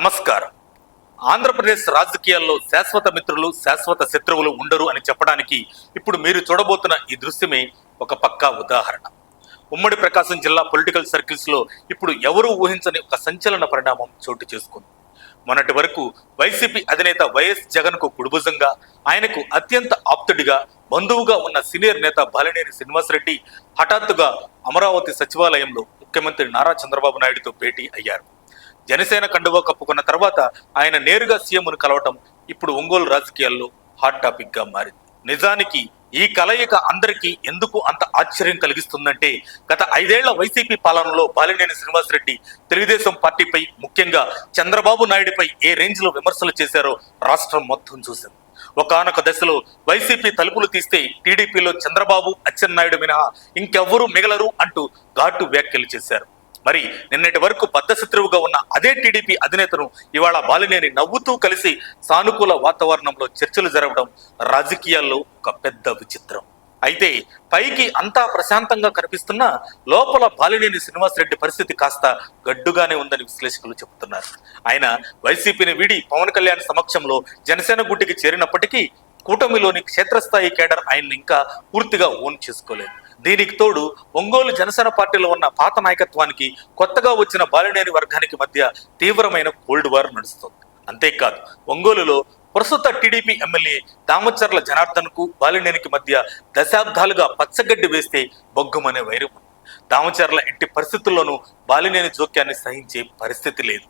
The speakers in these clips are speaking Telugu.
నమస్కారం. ఆంధ్రప్రదేశ్ రాజకీయాల్లో శాశ్వత మిత్రులు, శాశ్వత శత్రువులు ఉండరు అని చెప్పడానికి ఇప్పుడు మీరు చూడబోతున్న ఈ దృశ్యమే ఒక పక్కా ఉదాహరణ. ఉమ్మడి ప్రకాశం జిల్లా పొలిటికల్ సర్కిల్స్ లో ఇప్పుడు ఎవరూ ఊహించని ఒక సంచలన పరిణామం చోటు చేసుకుంది. మొన్నటి వరకు వైసీపీ అధినేత వైఎస్ జగన్ కు కుడిభుజంగా, ఆయనకు అత్యంత ఆప్తుడిగా, బంధువుగా ఉన్న సీనియర్ నేత బాలినేని శ్రీనివాసరెడ్డి హఠాత్తుగా అమరావతి సచివాలయంలో ముఖ్యమంత్రి నారా చంద్రబాబు నాయుడుతో భేటీ అయ్యారు. జనసేన కండువా కప్పుకున్న తర్వాత ఆయన నేరుగా సీఎంను కలవటం ఇప్పుడు ఒంగోలు రాజకీయాల్లో హాట్ టాపిక్ గా మారింది. నిజానికి ఈ కలయిక అందరికీ ఎందుకు అంత ఆశ్చర్యం కలిగిస్తుందంటే, గత 5 ఏళ్ల వైసీపీ పాలనలో బాలినేని శ్రీనివాసరెడ్డి తెలుగుదేశం పార్టీపై, ముఖ్యంగా చంద్రబాబు నాయుడుపై ఏ రేంజ్ లో విమర్శలు చేశారో రాష్ట్రం మొత్తం చూసింది. ఒకానొక దశలో వైసీపీ తలుపులు తీస్తే టీడీపీలో చంద్రబాబు, అచ్చెన్నాయుడు మినహా ఇంకెవ్వరూ మిగలరు అంటూ ఘాటు వ్యాఖ్యలు చేశారు. మరి నిన్నటి వరకు బద్ధశత్రువుగా ఉన్న అదే టీడీపీ అధినేతను ఇవాళ బాలినేని నవ్వుతూ కలిసి సానుకూల వాతావరణంలో చర్చలు జరగడం రాజకీయాల్లో ఒక పెద్ద విచిత్రం. అయితే పైకి అంతా ప్రశాంతంగా కనిపిస్తున్నా లోపల బాలినేని శ్రీనివాసరెడ్డి పరిస్థితి కాస్త గడ్డుగానే ఉందని విశ్లేషకులు చెబుతున్నారు. ఆయన వైసీపీని వీడి పవన్ కళ్యాణ్ సమక్షంలో జనసేన గుట్టికి చేరినప్పటికీ కూటమిలోని క్షేత్రస్థాయి కేడర్ ఆయన్ని ఇంకా పూర్తిగా ఓన్ చేసుకోలేదు. దీనికి తోడు ఒంగోలు జనసేన పార్టీలో ఉన్న పాత నాయకత్వానికి, కొత్తగా వచ్చిన బాలినేని వర్గానికి మధ్య తీవ్రమైన కోల్డ్ వార్ నడుస్తుంది. అంతేకాదు ఒంగోలులో ప్రస్తుత టీడీపీ ఎమ్మెల్యే దామచర్ల జనార్దన్ కు బాలినేనికి మధ్య దశాబ్దాలుగా పచ్చగడ్డి వేస్తే బొగ్గుమనే వైరం. దామచర్ల ఎట్టి పరిస్థితుల్లోనూ బాలినేని జోక్యాన్ని సహించే పరిస్థితి లేదు.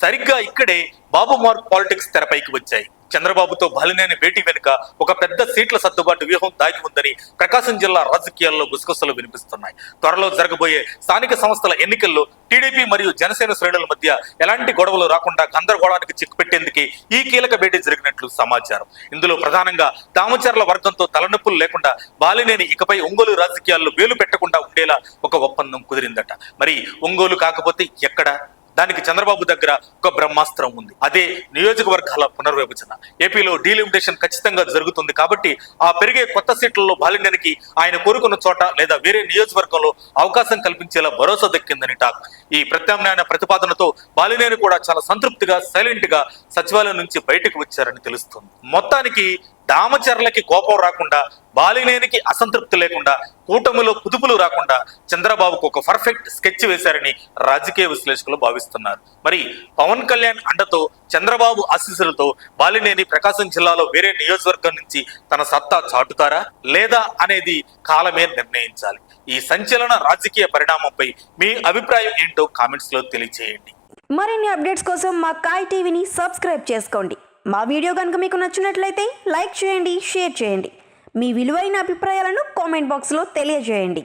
సరిగ్గా ఇక్కడే బాబు మార్క్ పాలిటిక్స్ తెరపైకి వచ్చాయి. చంద్రబాబుతో బాలినేని భేటీ వెనుక ఒక పెద్ద సీట్ల సర్దుబాటు వ్యూహం దాగి ఉందని ప్రకాశం జిల్లా రాజకీయాల్లో గుసగుసలు వినిపిస్తున్నాయి. త్వరలో జరగబోయే స్థానిక సంస్థల ఎన్నికల్లో టీడీపీ మరియు జనసేన శ్రేణుల మధ్య ఎలాంటి గొడవలు రాకుండా గందరగోళానికి చిక్కు పెట్టేందుకే ఈ కీలక భేటీ జరిగినట్లు సమాచారం. ఇందులో ప్రధానంగా దామచర్ల వర్గంతో తలనొప్పులు లేకుండా బాలినేని ఇకపై ఒంగోలు రాజకీయాల్లో వేలు పెట్టకుండా ఉండేలా ఒక ఒప్పందం కుదిరిందట. మరి ఒంగోలు కాకపోతే ఎక్కడ? దానికి చంద్రబాబు దగ్గర ఒక బ్రహ్మాస్త్రం ఉంది. అదే నియోజకవర్గాల పునర్విభజన. ఏపీలో డీలిమిటేషన్ ఖచ్చితంగా జరుగుతుంది కాబట్టి ఆ పెరిగే కొత్త సీట్లలో బాలినేనికి ఆయన కోరుకున్న చోట లేదా వేరే నియోజకవర్గంలో అవకాశం కల్పించేలా భరోసా దక్కిందని టాక్. ఈ ప్రత్యామ్నాయ ప్రతిపాదనతో బాలినేని కూడా చాలా సంతృప్తిగా, సైలెంట్ గా సచివాలయం నుంచి బయటకు వచ్చారని తెలుస్తుంది. మొత్తానికి దామచర్లకి కోపం రాకుండా, బాలినేనికి అసంతృప్తి లేకుండా, కూటమిలో కుదుపులు రాకుండా చంద్రబాబుకు ఒక పర్ఫెక్ట్ స్కెచ్ వేశారని రాజకీయ విశ్లేషకులు భావిస్తున్నారు. మరి పవన్ కళ్యాణ్ అండతో, చంద్రబాబు ఆశీస్సులతో బాలినేని ప్రకాశం జిల్లాలో వేరే నియోజకవర్గం నుంచి తన సత్తా చాటుతారా లేదా అనేది కాలమే నిర్ణయించాలి. ఈ సంచలన రాజకీయ పరిణామంపై మీ అభిప్రాయం ఏంటో కామెంట్స్ లో తెలియజేయండి. మరిన్ని అప్డేట్స్ కోసం మా కాయ్ టీవీని సబ్స్క్రైబ్ చేసుకోండి. మా వీడియో కనుక మీకు నచ్చినట్లయితే లైక్ చేయండి, షేర్ చేయండి. మీ విలువైన అభిప్రాయాలను కామెంట్ బాక్స్లో తెలియజేయండి.